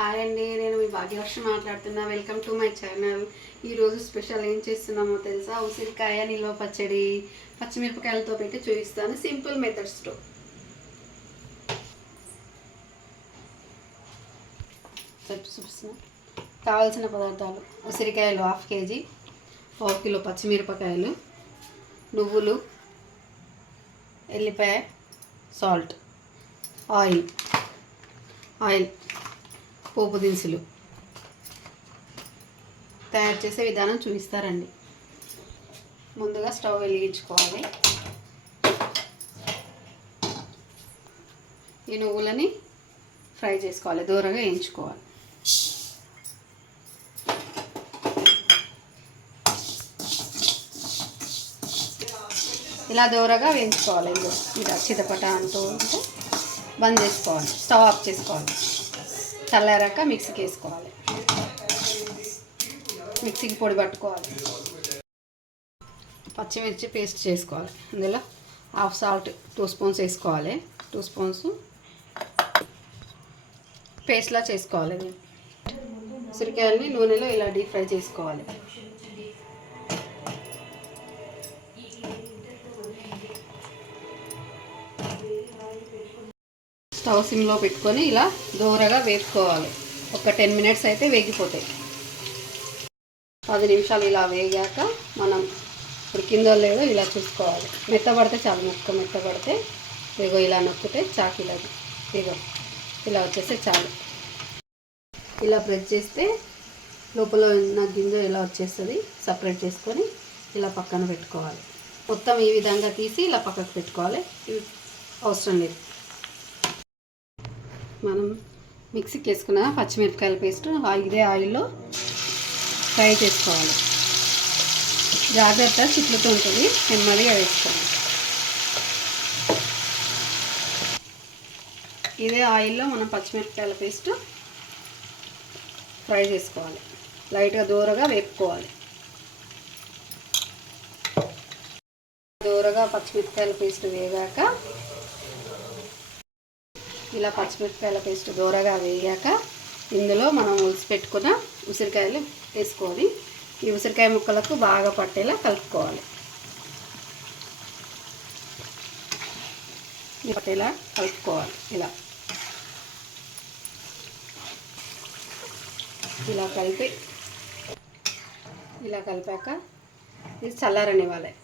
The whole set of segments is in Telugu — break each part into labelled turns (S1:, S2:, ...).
S1: హాయ్ అండి నేను మీ భాగ్యవర్షం మాట్లాడుతున్నా. వెల్కమ్ టు మై ఛానల్ ఈరోజు స్పెషల్ ఏం చేస్తున్నామో తెలుసా? ఉసిరికాయ నిల్వ పచ్చడి పచ్చిమిరపకాయలతో పెట్టి చూపిస్తాను. సింపుల్ మెథడ్స్తో చూపిస్తున్నా. కావాల్సిన పదార్థాలు. ఉసిరికాయలు హాఫ్ కేజీ పావు కిలో పచ్చిమిరపకాయలు నువ్వులు ఎల్లిపాయ సాల్ట్ ఆయిల్ ఆయిల్ పోపు దినుసులు తయారు చేసే విధానం చూపిస్తారండి. ముందుగా స్టవ్ వెలిగించుకోవాలి. ఈ నువ్వులని ఫ్రై చేసుకోవాలి దూరంగా వేయించుకోవాలి. ఇలా దూరగా వేయించుకోవాలి ఇదిగో ఇలా చితపట అంటూ ఉంటే బంద్ చేసుకోవాలి. స్టవ్ ఆఫ్ చేసుకోవాలి. చల్లారాక మిక్సీకి వేసుకోవాలి. మిక్సీకి పొడి పట్టుకోవాలి. పచ్చిమిర్చి పేస్ట్ చేసుకోవాలి. అందులో హాఫ్ సాల్ట్ టూ స్పూన్స్ వేసుకోవాలి. టూ స్పూన్స్ పేస్ట్లా చేసుకోవాలి. ఉసిరికాయలని నూనెలో ఇలా డీప్ ఫ్రై చేసుకోవాలి. స్టవ్ సిమ్లో పెట్టుకొని ఇలా దూరగా వేపుకోవాలి. ఒక టెన్ మినిట్స్ అయితే వేగిపోతాయి. పది నిమిషాలు ఇలా వేగాక మనం ఉడికిందో లేదో ఇలా చూసుకోవాలి. మెత్తబడితే చాలు ముక్క మెత్తబడితే ఇగో ఇలా నొక్కితే చాకు ఇలా ఇగో ఇలా వచ్చేస్తే చాలు. ఇలా ప్రెస్ చేస్తే లోపల ఉన్న గింజ ఇలా వచ్చేస్తుంది సపరేట్ చేసుకొని ఇలా పక్కన పెట్టుకోవాలి. మొత్తం ఈ విధంగా తీసి ఇలా పక్కకు పెట్టుకోవాలి. అవసరం లేదు. మనం మిక్సీకి వేసుకున్న పచ్చిమిరపకాయల పేస్ట్ ఇదే ఆయిల్లో ఫ్రై చేసుకోవాలి. జాగ్రత్త చిట్లుతూ ఉంటుంది నెమ్మదిగా వేసుకోవాలి. ఇదే ఆయిల్లో మనం పచ్చిమిరపకాయల పేస్ట్ ఫ్రై చేసుకోవాలి. లైట్గా దూరగా వేపుకోవాలి. దూరగా పచ్చిమిరపకాయల పేస్ట్ వేగాక ఇలా పచ్చిమిరపకాయల పేస్ట్ దూరగా వేయాక ఇందులో మనం ఉలిసి పెట్టుకున్న ఉసిరికాయలు వేసుకొని ఈ ఉసిరికాయ ముక్కలకు బాగా పట్టేలా కలుపుకోవాలి. పట్టేలా కలుపుకోవాలి ఇలా. ఇలా కలిపి ఇలా కలిపాక ఇది చల్లారనివ్వాలి.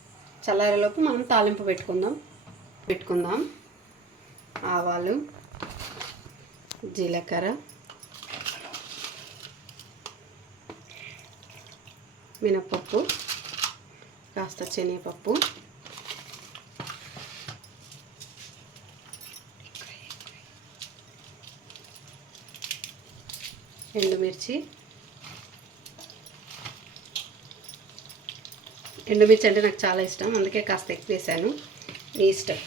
S1: చల్లారేలోపు మనం తాలింపు పెట్టుకుందాం. పెట్టుకుందాం. ఆవాలు జీలకర్ర మినపప్పు కాస్త శనగపప్పు. ఎండుమిర్చి. ఎండుమిర్చి అంటే నాకు చాలా ఇష్టం అందుకే కాస్త ఎక్కువ వేసాను మీ ఇష్టం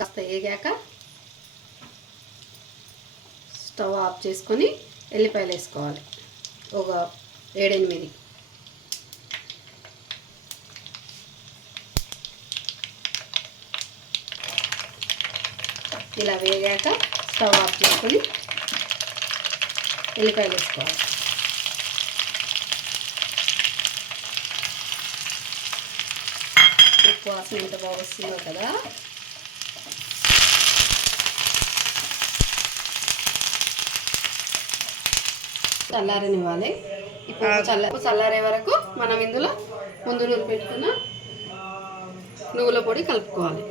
S1: కాస్త వేగాక స్టవ్ ఆఫ్ చేసుకొని ఎల్లిపాయలు వేసుకోవాలి. ఒక ఏడెనిమిది. ఇలా వేగాక స్టవ్ ఆఫ్ చేసుకొని ఎల్లిపాయలు వేసుకోవాలి. ఉప్పు వాసన ఎంత బాగా వస్తుందో కదా. చల్లారనివ్వాలి. ఇప్పుడు చల్ల చల్లారే వరకు మనం ఇందులో ముందు నూనె పెట్టుకున్న నువ్వుల పొడి కలుపుకోవాలి.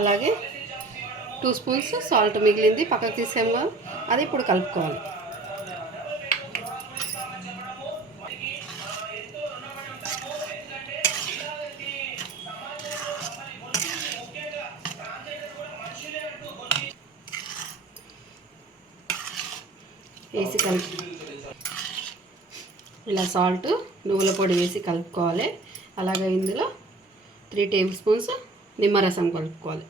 S1: అలాగే టూ స్పూన్స్ సాల్ట్ మిగిలింది పక్కకు తీసాము అది ఇప్పుడు కలుపుకోవాలి. వేసి కలుపు ఇలా సాల్ట్ నువ్వుల పొడి వేసి కలుపుకోవాలి. అలాగే ఇందులో త్రీ టేబుల్ స్పూన్స్ నిమ్మరసం కలుపుకోవాలి.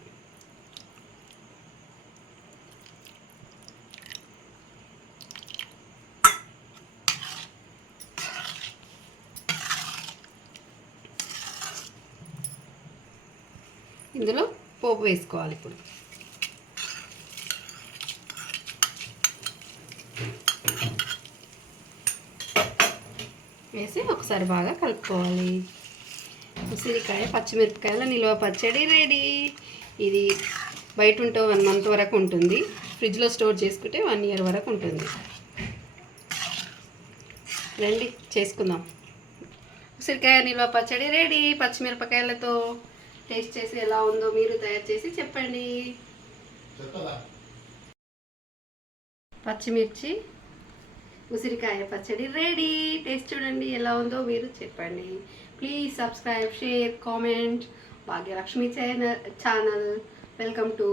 S1: ఇందులో పోపు వేసుకోవాలి ఇప్పుడు. వేసి ఒకసారి బాగా కలుపుకోవాలి. ఉసిరికాయ పచ్చిమిరపకాయల నిల్వ పచ్చడి రెడీ. ఇది బయట ఉంటే వన్ మంత్ వరకు ఉంటుంది. ఫ్రిడ్జ్లో స్టోర్ చేసుకుంటే వన్ ఇయర్ వరకు ఉంటుంది. రండి చేసుకుందాం. ఉసిరికాయ నిల్వ పచ్చడి రెడీ. పచ్చిమిరపకాయలతో టేస్ట్ చేసి ఎలా ఉందో మీరు తయారు చేసి చెప్పండి. పచ్చిమిర్చి ఉసిరికాయ పచ్చడి రెడీ. టేస్ట్ చూడండి ఎలా ఉందో మీరు చెప్పండి. Please subscribe share comment Bhagyalakshmi channel channel welcome to